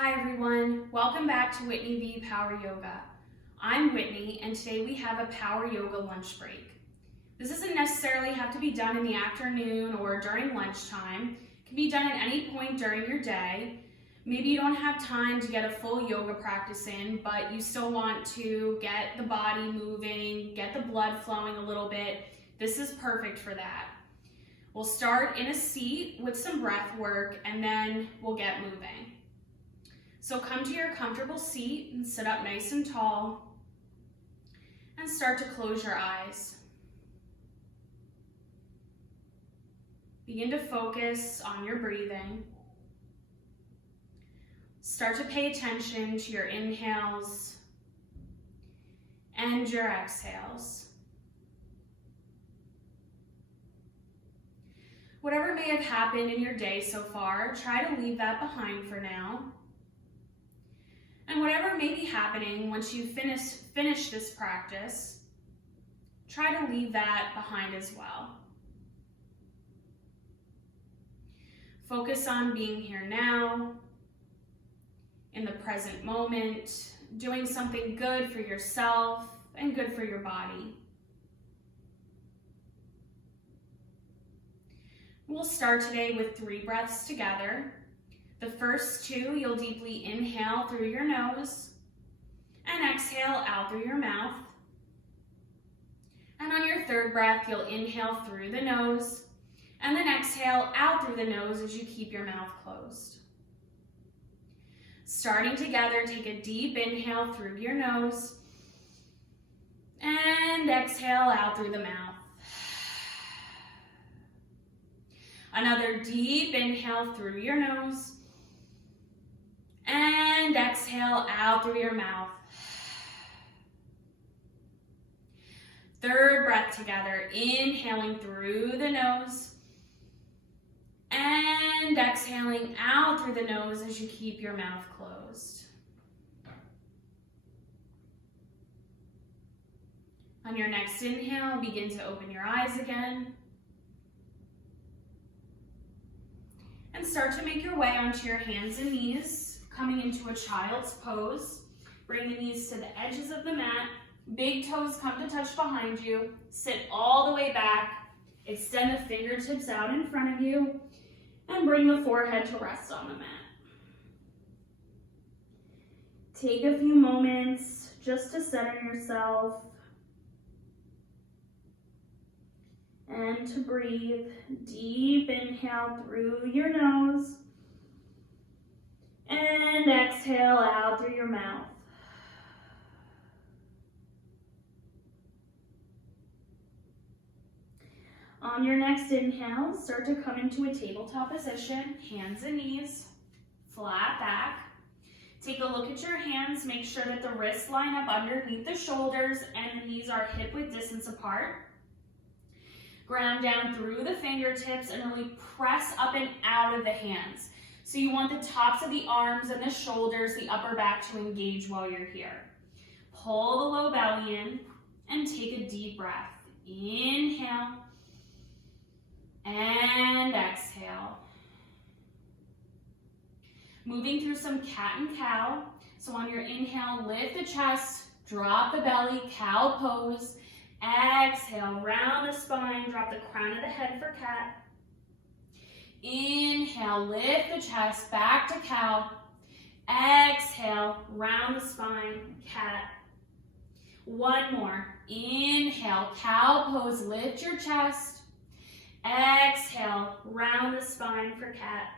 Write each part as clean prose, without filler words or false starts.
Hi everyone, welcome back to Whitney v. Power Yoga. I'm Whitney and today we have a Power Yoga lunch break. This doesn't necessarily have to be done in the afternoon or during lunchtime. It can be done at any point during your day. Maybe you don't have time to get a full yoga practice in, but you still want to get the body moving, get the blood flowing a little bit. This is perfect for that. We'll start in a seat with some breath work and then we'll get moving. So come to your comfortable seat and sit up nice and tall and start to close your eyes. Begin to focus on your breathing. Start to pay attention to your inhales and your exhales. Whatever may have happened in your day so far, try to leave that behind for now. And whatever may be happening once you finish this practice, try to leave that behind as well. Focus on being here now, in the present moment, doing something good for yourself and good for your body. We'll start today with 3 breaths together. The first 2, you'll deeply inhale through your nose and exhale out through your mouth. And on your 3rd breath, you'll inhale through the nose and then exhale out through the nose as you keep your mouth closed. Starting together, take a deep inhale through your nose and exhale out through the mouth. Another deep inhale through your nose and exhale out through your mouth. 3rd breath together, inhaling through the nose and exhaling out through the nose as you keep your mouth closed. On your next inhale, begin to open your eyes again. And start to make your way onto your hands and knees, coming into a child's pose. Bring the knees to the edges of the mat. Big toes come to touch behind you. Sit all the way back. Extend the fingertips out in front of you. And bring the forehead to rest on the mat. Take a few moments just to center yourself. And to breathe. Deep inhale through your nose. And exhale out through your mouth. On your next inhale, start to come into a tabletop position, hands and knees, flat back. Take a look at your hands, make sure that the wrists line up underneath the shoulders and the knees are hip-width distance apart. Ground down through the fingertips and really press up and out of the hands. So you want the tops of the arms and the shoulders, the upper back to engage while you're here. Pull the low belly in and take a deep breath. Inhale and exhale. Moving through some cat and cow. So on your inhale, lift the chest, drop the belly, cow pose. Exhale, round the spine, drop the crown of the head for cat. Inhale, lift the chest, back to cow. Exhale, round the spine, cat. One more. Inhale, cow pose, lift your chest. Exhale, round the spine for cat.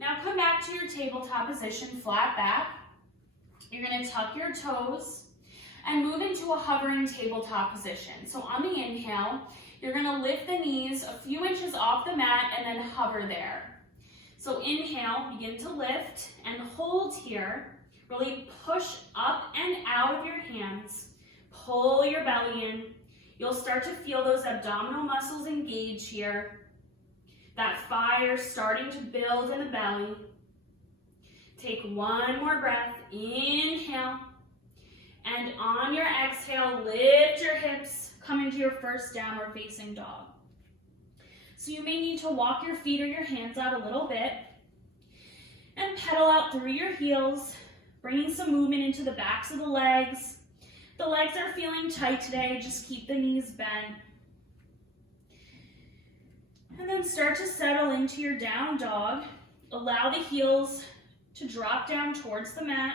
Now come back to your tabletop position, flat back. You're going to tuck your toes and move into a hovering tabletop position. So on the inhale, you're gonna lift the knees a few inches off the mat and then hover there. So inhale, begin to lift and hold here. Really push up and out of your hands. Pull your belly in. You'll start to feel those abdominal muscles engage here. That fire starting to build in the belly. Take one more breath. Inhale. And on your exhale, lift your hips, come into your first downward facing dog. So you may need to walk your feet or your hands out a little bit. And pedal out through your heels, bringing some movement into the backs of the legs. The legs are feeling tight today, just keep the knees bent. And then start to settle into your down dog. Allow the heels to drop down towards the mat.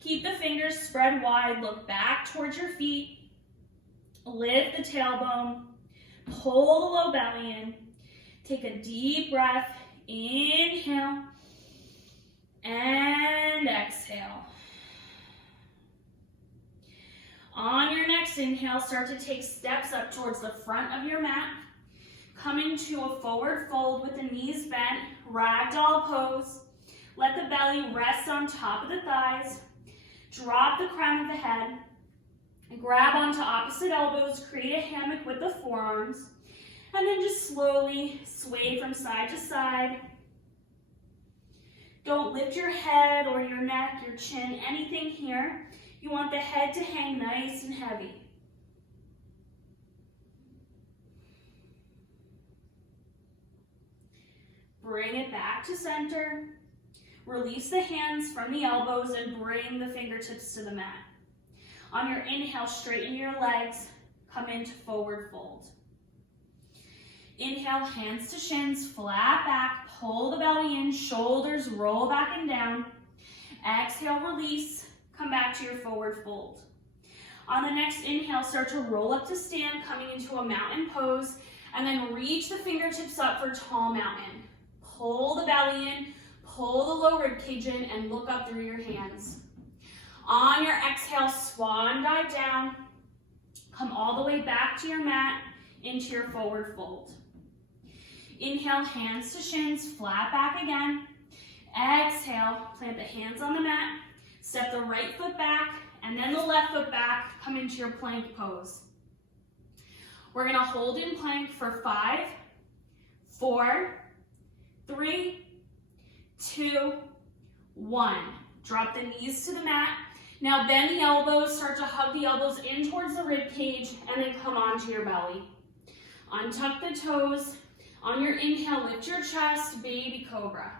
Keep the fingers spread wide, look back towards your feet. Lift the tailbone, pull the low belly in. Take a deep breath, inhale, and exhale. On your next inhale, start to take steps up towards the front of your mat. Come into a forward fold with the knees bent, ragdoll pose. Let the belly rest on top of the thighs. Drop the crown of the head. Grab onto opposite elbows, create a hammock with the forearms. And then just slowly sway from side to side. Don't lift your head or your neck, your chin, anything here. You want the head to hang nice and heavy. Bring it back to center. Release the hands from the elbows and bring the fingertips to the mat. On your inhale, straighten your legs. Come into forward fold. Inhale, hands to shins, flat back, pull the belly in, shoulders roll back and down. Exhale, release, come back to your forward fold. On the next inhale, start to roll up to stand, coming into a mountain pose, and then reach the fingertips up for tall mountain. Pull the belly in, pull the low rib cage in, and look up through your hands. On your exhale, swan dive down. Come all the way back to your mat, into your forward fold. Inhale, hands to shins, flat back again. Exhale, plant the hands on the mat. Step the right foot back, and then the left foot back. Come into your plank pose. We're gonna hold in plank for 5, 4, 3, 2, 1. Drop the knees to the mat. Now bend the elbows, start to hug the elbows in towards the rib cage, and then come onto your belly. Untuck the toes. On your inhale, lift your chest, baby cobra.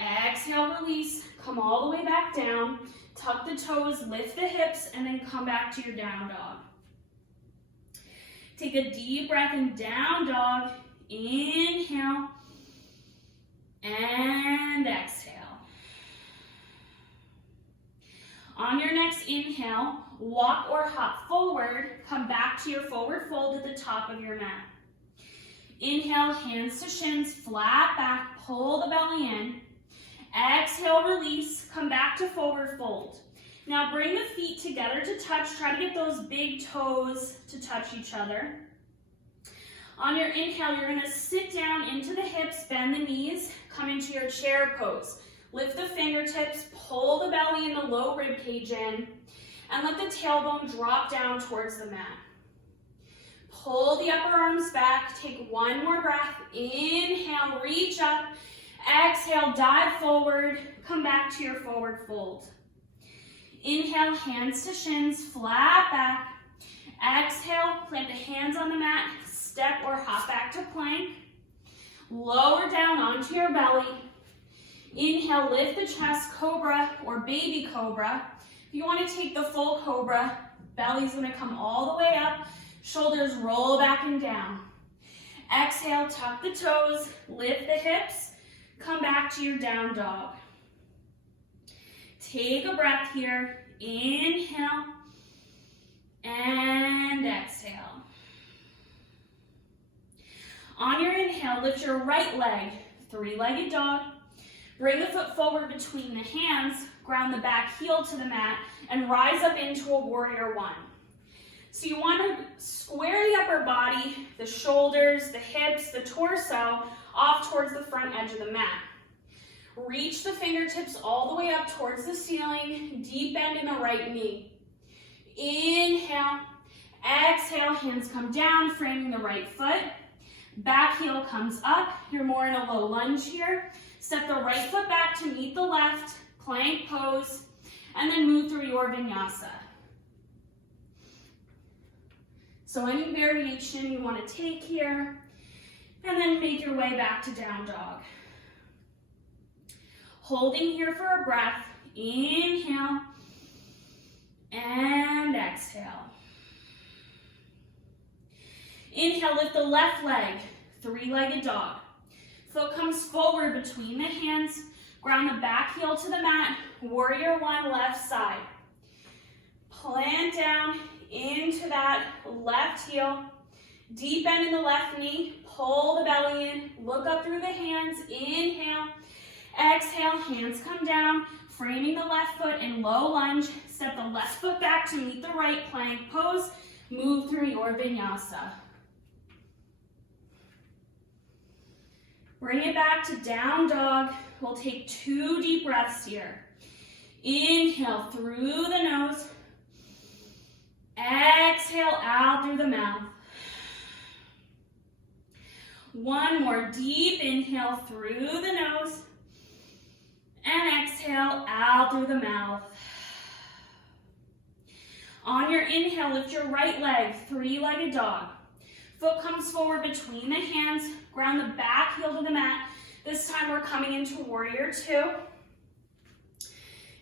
Exhale, release, come all the way back down. Tuck the toes, lift the hips, and then come back to your down dog. Take a deep breath in down dog. Inhale, and exhale. On your next inhale, walk or hop forward, come back to your forward fold at the top of your mat. Inhale, hands to shins, flat back, pull the belly in. Exhale, release, come back to forward fold. Now bring the feet together to touch, try to get those big toes to touch each other. On your inhale, you're gonna sit down into the hips, bend the knees, come into your chair pose. Lift the fingertips, pull the belly and the low rib cage in, and let the tailbone drop down towards the mat. Pull the upper arms back, take one more breath. Inhale, reach up. Exhale, dive forward, come back to your forward fold. Inhale, hands to shins, flat back. Exhale, plant the hands on the mat, step or hop back to plank. Lower down onto your belly. Inhale, lift the chest, cobra or baby cobra. If you want to take the full cobra, belly's going to come all the way up, shoulders roll back and down. Exhale, tuck the toes, lift the hips, come back to your down dog. Take a breath here. Inhale and exhale. On your inhale, lift your right leg, three-legged dog. Bring the foot forward between the hands, ground the back heel to the mat, and rise up into a warrior one. So you want to square the upper body, the shoulders, the hips, the torso, off towards the front edge of the mat. Reach the fingertips all the way up towards the ceiling, deep bend in the right knee. Inhale, exhale, hands come down, framing the right foot. Back heel comes up, you're more in a low lunge here. Step the right foot back to meet the left, plank pose, and then move through your vinyasa. So any variation you want to take here, and then make your way back to down dog. Holding here for a breath. Inhale and exhale. Inhale, lift the left leg, three-legged dog. Foot comes forward between the hands. Ground the back heel to the mat. Warrior one, left side. Plant down into that left heel. Deep bend in the left knee. Pull the belly in. Look up through the hands. Inhale. Exhale, hands come down. Framing the left foot in low lunge. Step the left foot back to meet the right, plank pose. Move through your vinyasa. Bring it back to down dog. We'll take 2 deep breaths here. Inhale through the nose. Exhale out through the mouth. One more deep inhale through the nose. And exhale out through the mouth. On your inhale, lift your right leg, three-legged dog. Foot comes forward between the hands. Ground the back heel to the mat. This time we're coming into warrior two.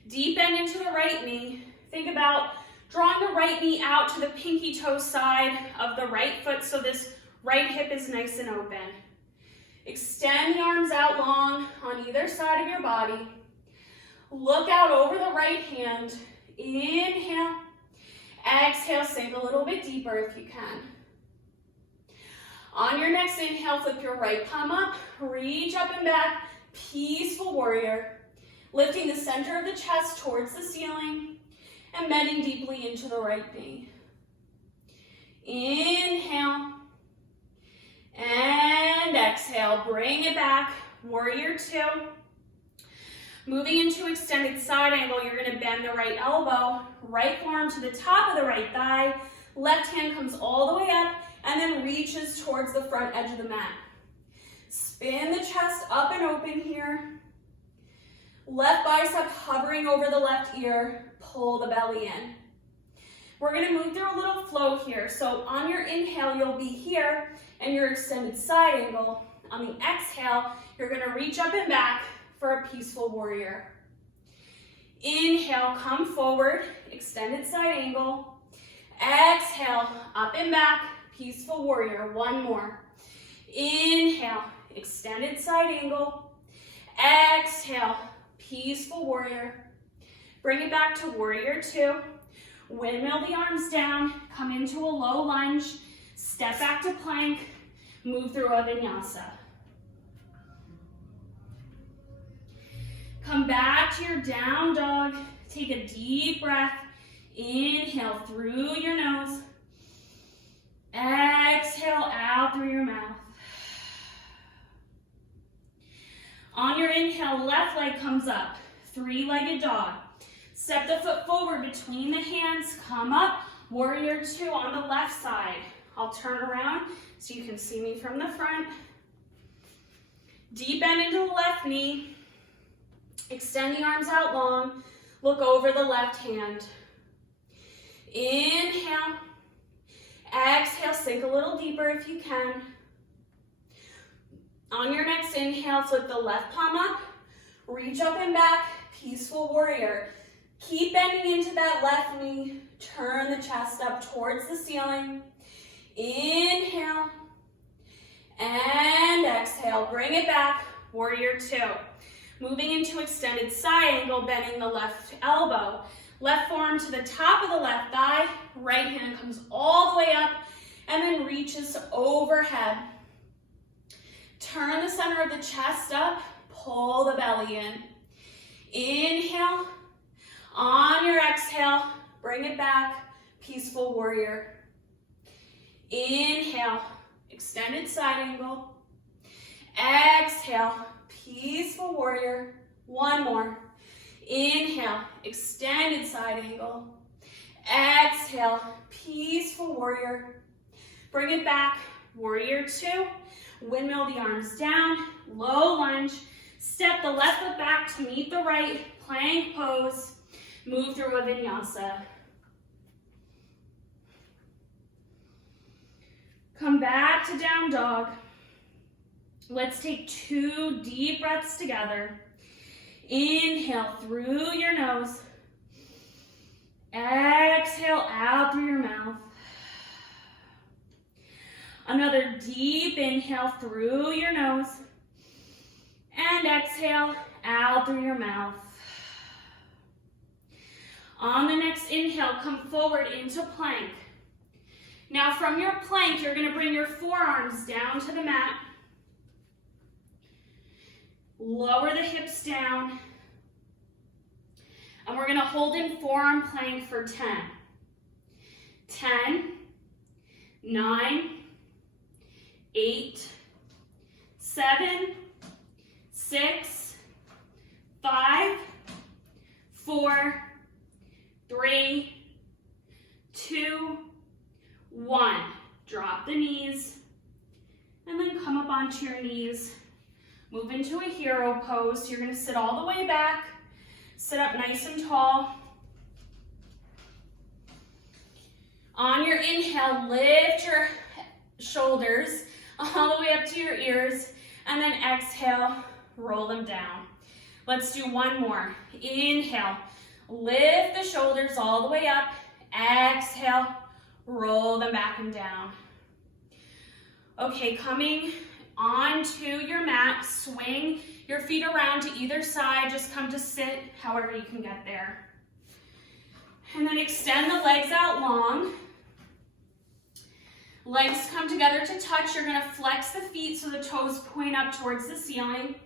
Deep bend into the right knee. Think about drawing the right knee out to the pinky toe side of the right foot so this right hip is nice and open. Extend the arms out long on either side of your body. Look out over the right hand. Inhale. Exhale, sink a little bit deeper if you can. On your next inhale, flip your right palm up, reach up and back, peaceful warrior. Lifting the center of the chest towards the ceiling and bending deeply into the right knee. Inhale and exhale, bring it back, warrior two. Moving into extended side angle, you're gonna bend the right elbow, right forearm to the top of the right thigh, left hand comes all the way up and then reaches towards the front edge of the mat. Spin the chest up and open here. Left bicep hovering over the left ear, pull the belly in. We're gonna move through a little flow here. So on your inhale, you'll be here and your extended side angle. On the exhale, you're gonna reach up and back for a peaceful warrior. Inhale, come forward, extended side angle. Exhale, up and back, peaceful warrior. One more. Inhale, extended side angle. Exhale, peaceful warrior. Bring it back to warrior two. Windmill the arms down, come into a low lunge, step back to plank, move through a vinyasa. Come back to your down dog. Take a deep breath. Inhale through your nose. Exhale out through your mouth. On your inhale, left leg comes up. Three-legged dog. Step the foot forward between the hands. Come up. Warrior two on the left side. I'll turn around so you can see me from the front. Deep bend into the left knee. Extend the arms out long. Look over the left hand. Inhale. Exhale, sink a little deeper if you can. On your next inhale, flip the left palm up. Reach up and back, peaceful warrior. Keep bending into that left knee. Turn the chest up towards the ceiling. Inhale. And exhale, bring it back, warrior two. Moving into extended side angle, bending the left elbow. Left forearm to the top of the left thigh. Right hand comes all the way up and then reaches overhead. Turn the center of the chest up. Pull the belly in. Inhale. On your exhale, bring it back. Peaceful warrior. Inhale. Extended side angle. Exhale. Peaceful warrior. One more. Inhale, extended side angle. Exhale, peaceful warrior. Bring it back, warrior two. Windmill the arms down, low lunge. Step the left foot back to meet the right, plank pose. Move through a vinyasa. Come back to down dog. Let's take 2 deep breaths together. Inhale through your nose. Exhale out through your mouth. Another deep inhale through your nose. And exhale out through your mouth. On the next inhale, come forward into plank. Now from your plank, you're going to bring your forearms down to the mat. Lower the hips down. And we're going to hold in forearm plank for 10. 10, 9, 8, 7, 6, 5, 4, 3, 2, 1. Drop the knees and then come up onto your knees. Move into a hero pose. You're going to sit all the way back. Sit up nice and tall. On your inhale, lift your shoulders all the way up to your ears, and then exhale, roll them down. Let's do one more. Inhale, lift the shoulders all the way up. Exhale, roll them back and down. Okay, coming onto your mat, swing your feet around to either side. Just come to sit however you can get there. And then extend the legs out long. Legs come together to touch. You're going to flex the feet so the toes point up towards the ceiling.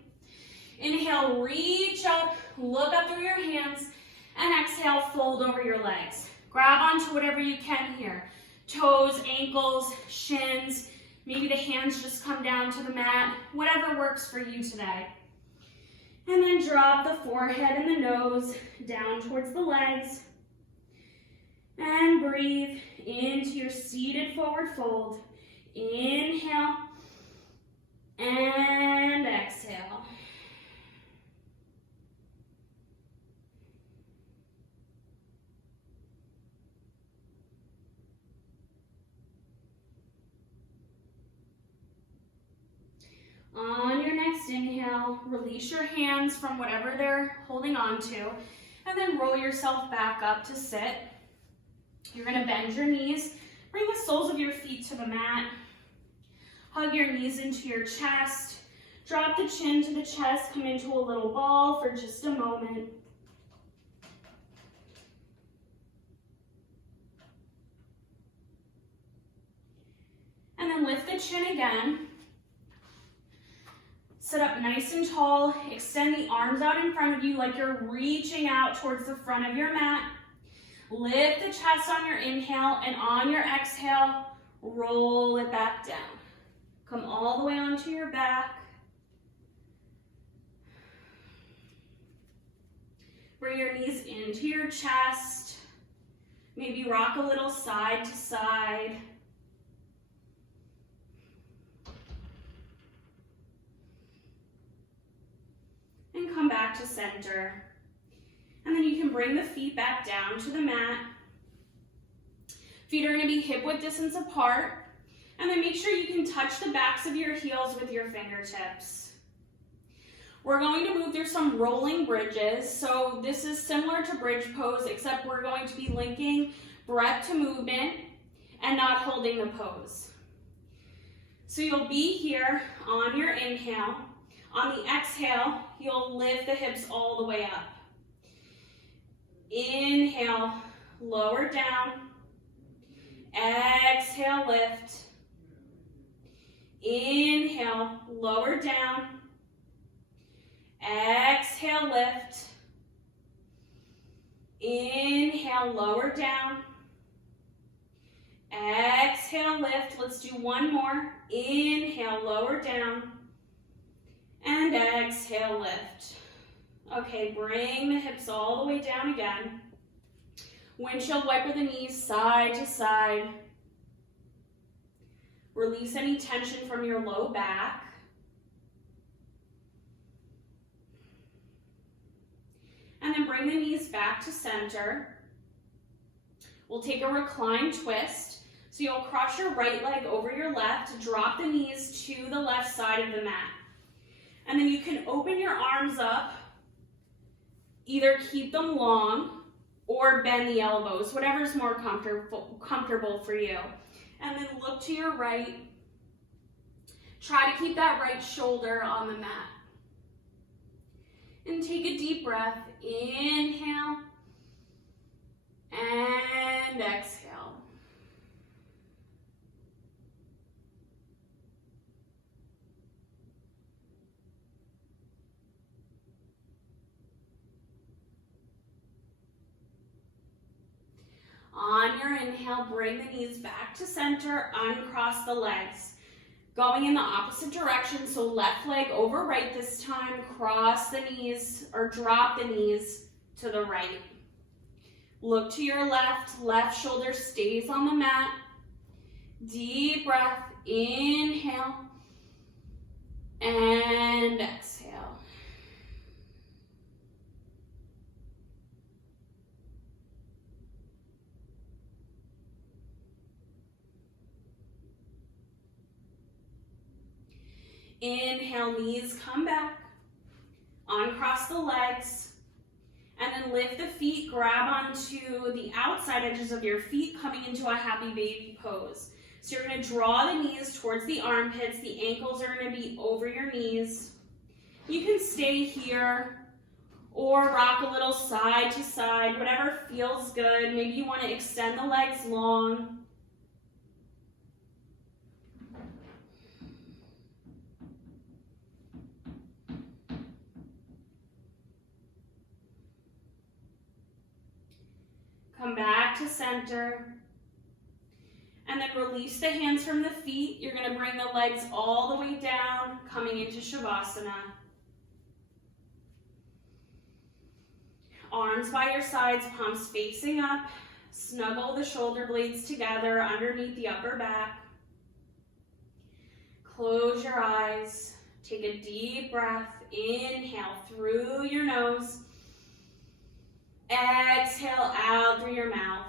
Inhale, reach up, look up through your hands, and exhale, fold over your legs. Grab onto whatever you can here. Toes, ankles, shins, maybe the hands just come down to the mat, whatever works for you today. And then drop the forehead and the nose down towards the legs. And breathe into your seated forward fold. Inhale and exhale. On your next inhale, release your hands from whatever they're holding on to, and then roll yourself back up to sit. You're going to bend your knees, bring the soles of your feet to the mat, hug your knees into your chest, drop the chin to the chest, come into a little ball for just a moment. And then lift the chin again. Sit up nice and tall, extend the arms out in front of you like you're reaching out towards the front of your mat. Lift the chest on your inhale, and on your exhale, roll it back down. Come all the way onto your back. Bring your knees into your chest. Maybe rock a little side to side. And come back to center. And then you can bring the feet back down to the mat. Feet are going to be hip-width distance apart. And then make sure you can touch the backs of your heels with your fingertips. We're going to move through some rolling bridges. So this is similar to bridge pose, except we're going to be linking breath to movement and not holding the pose. So you'll be here on your inhale. On the exhale, you'll lift the hips all the way up. Inhale, lower down. Exhale, lift. Inhale, lower down. Exhale, lift. Inhale, lower down. Exhale, lift. Let's do one more. Inhale, lower down. And exhale, lift. Okay, bring the hips all the way down again. Windshield wiper the knees side to side. Release any tension from your low back. And then bring the knees back to center. We'll take a reclined twist. So you'll cross your right leg over your left, drop the knees to the left side of the mat. And then you can open your arms up Either keep them long or bend the elbows, whatever's more comfortable for you. And then look to your right. Try to keep that right shoulder on the mat. And take a deep breath. Inhale and exhale. On your inhale, bring the knees back to center, uncross the legs. Going in the opposite direction, so left leg over right this time, cross the knees or drop the knees to the right. Look to your left, left shoulder stays on the mat. Deep breath, inhale and exhale. Inhale, knees come back, uncross the legs, and then lift the feet, grab onto the outside edges of your feet, coming into a happy baby pose. So you're going to draw the knees towards the armpits, the ankles are going to be over your knees. You can stay here or rock a little side to side, whatever feels good. Maybe you want to extend the legs long. Come back to center. And then release the hands from the feet. You're going to bring the legs all the way down, coming into Shavasana. Arms by your sides, palms facing up. Snuggle the shoulder blades together underneath the upper back. Close your eyes. Take a deep breath. Inhale through your nose. Exhale out through your mouth.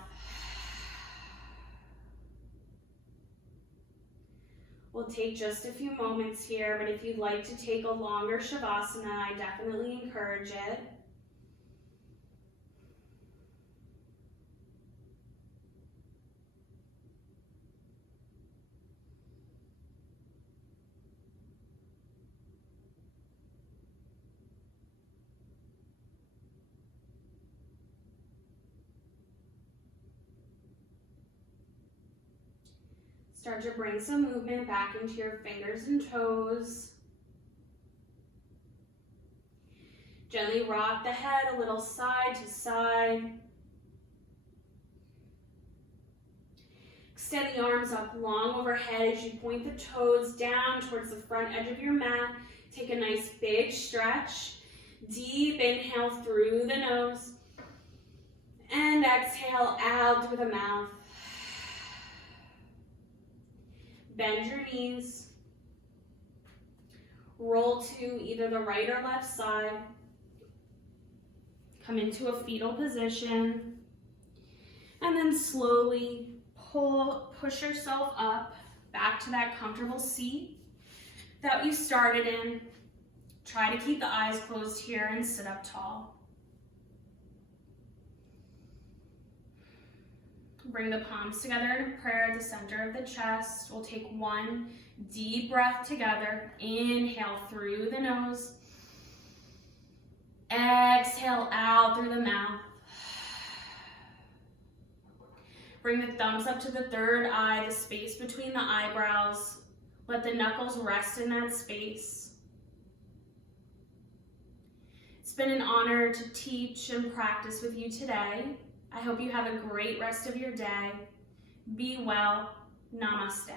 We'll take just a few moments here, but if you'd like to take a longer Shavasana, I definitely encourage it. Start to bring some movement back into your fingers and toes. Gently rock the head a little side to side. Extend the arms up long overhead as you point the toes down towards the front edge of your mat. Take a nice big stretch. Deep inhale through the nose. And exhale out through the mouth. Bend your knees. Roll to either the right or left side. Come into a fetal position. And then slowly push yourself up back to that comfortable seat that you started in. Try to keep the eyes closed here and sit up tall. Bring the palms together in prayer at the center of the chest. We'll take one deep breath together. Inhale through the nose. Exhale out through the mouth. Bring the thumbs up to the third eye, the space between the eyebrows. Let the knuckles rest in that space. It's been an honor to teach and practice with you today. I hope you have a great rest of your day. Be well. Namaste.